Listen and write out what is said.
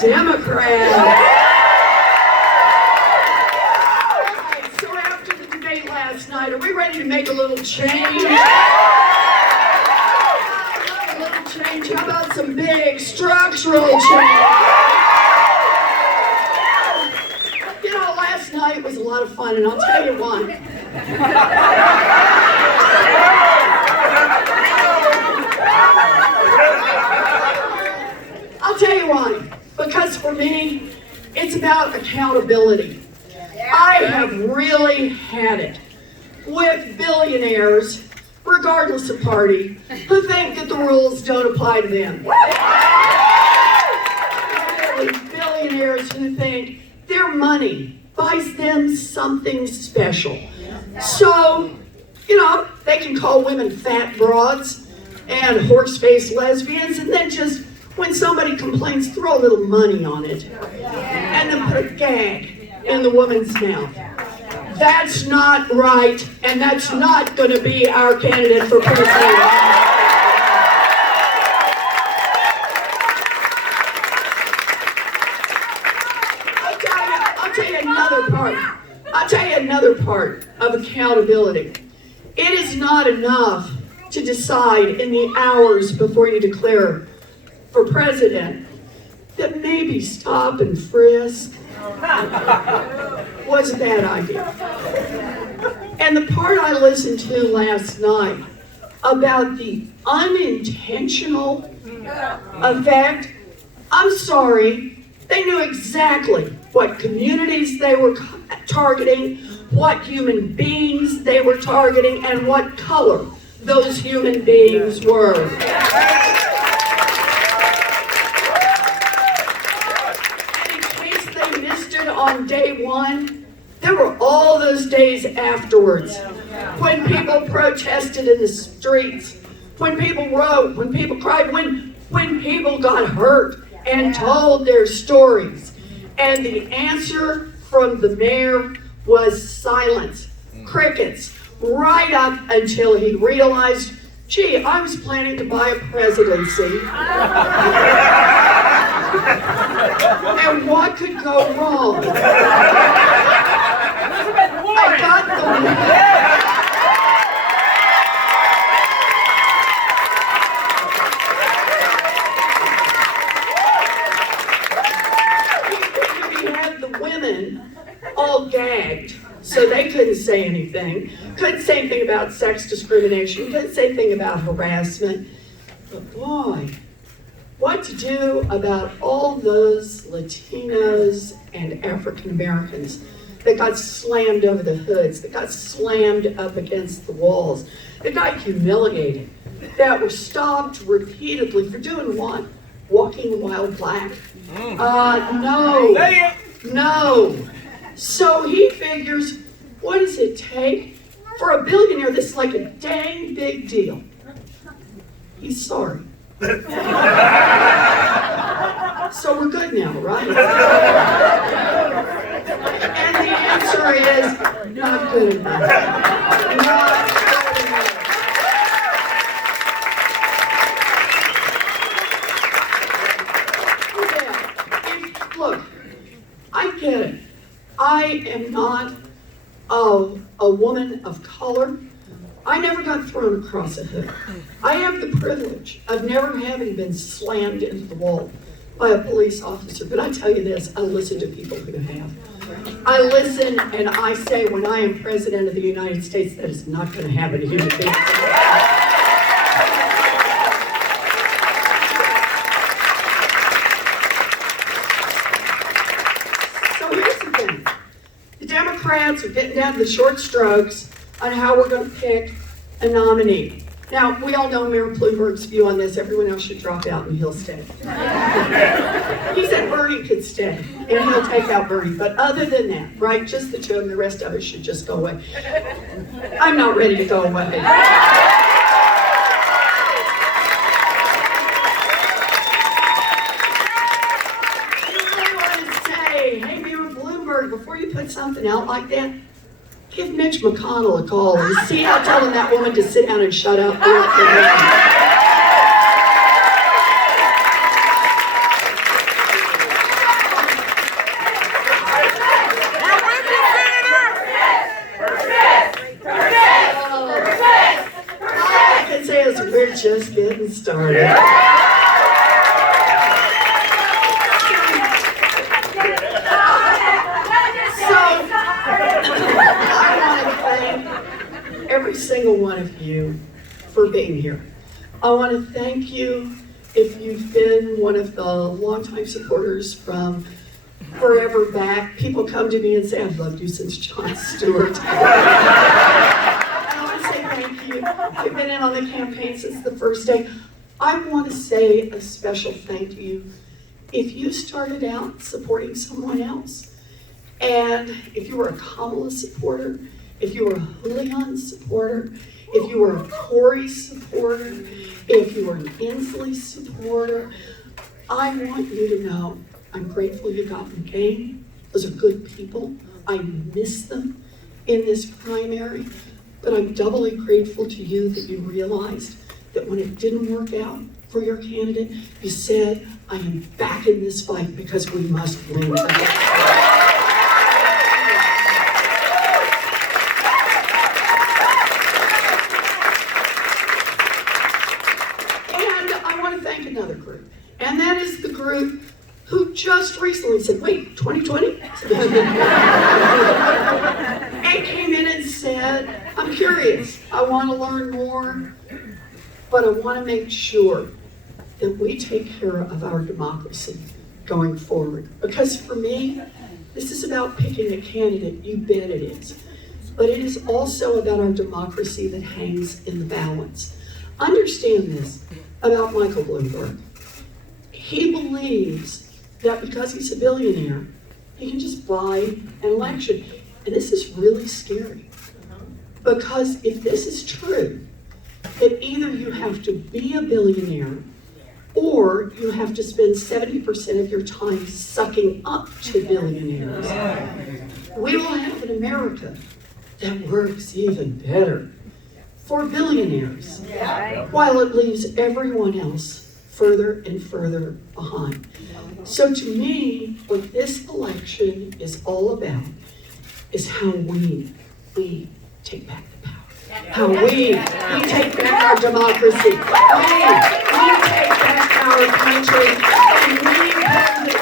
Democrats. So after the debate last night, are we ready to make a little change? A little change. How about some big structural change? You know, last night was a lot of fun, and I'll tell you why. I'll tell you why. Because for me, it's about accountability. I have really had it with billionaires, regardless of party, who think that the rules don't apply to them. Really, billionaires who think their money buys them something special. So, you know, they can call women fat broads and horse-faced lesbians, and then just, when somebody complains, throw a little money on it, and then put a gag in the woman's mouth. That's not right, and that's not going to be our candidate for president. I'll tell you another part of accountability. It is not enough to decide in the hours before you declare for president that maybe stop and frisk was a bad idea. And the part I listened to last night about the unintentional effect, I'm sorry, they knew exactly what communities they were targeting, what human beings they were targeting, and what color those human beings were. On day one, there were all those days afterwards when people protested in the streets, when people wrote, when people cried, when people got hurt and told their stories. And the answer from the mayor was silence, crickets, right up until he realized, gee, I was planning to buy a presidency. And what could go wrong? I got we had the women all gagged, so they couldn't say anything. Couldn't say anything about sex discrimination. Couldn't say anything about harassment. But boy, what to do about all those Latinos and African Americans that got slammed over the hoods, that got slammed up against the walls, that got humiliated, that were stopped repeatedly for doing what? Walking while black? No. So he figures, what does it take? For a billionaire, this is like a dang big deal. He's sorry. So we're good now, right? And the answer is not good enough. Not good enough. Yeah. Look, I get it. I am not a woman of color. I never got thrown across a hood. I have the privilege of never having been slammed into the wall by a police officer. But I tell you this, I listen to people who have. I listen and I say, when I am president of the United States, that is not going to happen to human beings. So here's the thing. The Democrats are getting down to the short strokes on how we're going to pick a nominee. Now, we all know Mayor Bloomberg's view on this. Everyone else should drop out and he'll stay. He said Bernie could stay, and he'll take out Bernie. But other than that, right, just the two of them, the rest of us should just go away. I'm not ready to go away. You really want to say, hey, Mayor Bloomberg, before you put something out like that, give Mitch McConnell a call and see how telling that woman to sit down and shut up. started. So, I want to thank every single one of you for being here. I want to thank you if you've been one of the longtime supporters from forever back. People come to me and say, I've loved you since Jon Stewart. I want to say thank you. I've been in on the campaign since the first day. I want to say a special thank you. If you started out supporting someone else, and if you were a Kamala supporter, if you were a Julian supporter, if you were a Corey supporter, if you were an Inslee supporter, I want you to know I'm grateful you got in the game. Those are good people. I miss them in this primary, but I'm doubly grateful to you that you realized that when it didn't work out for your candidate, you said, I am back in this fight because we must win. Thank another group, and that is the group who just recently said, wait, 2020? And came in and said, I'm curious, I want to learn more, but I want to make sure that we take care of our democracy going forward. Because for me, this is about picking a candidate, you bet it is. But it is also about our democracy that hangs in the balance. Understand this about Michael Bloomberg. He believes that because he's a billionaire, he can just buy an election. And this is really scary. Because if this is true, that either you have to be a billionaire or you have to spend 70% of your time sucking up to billionaires. We will have an America that works even better for billionaires, while it leaves everyone else further and further behind. So to me, what this election is all about is how we take back the power. How we take back our democracy. We take back our country, and we have the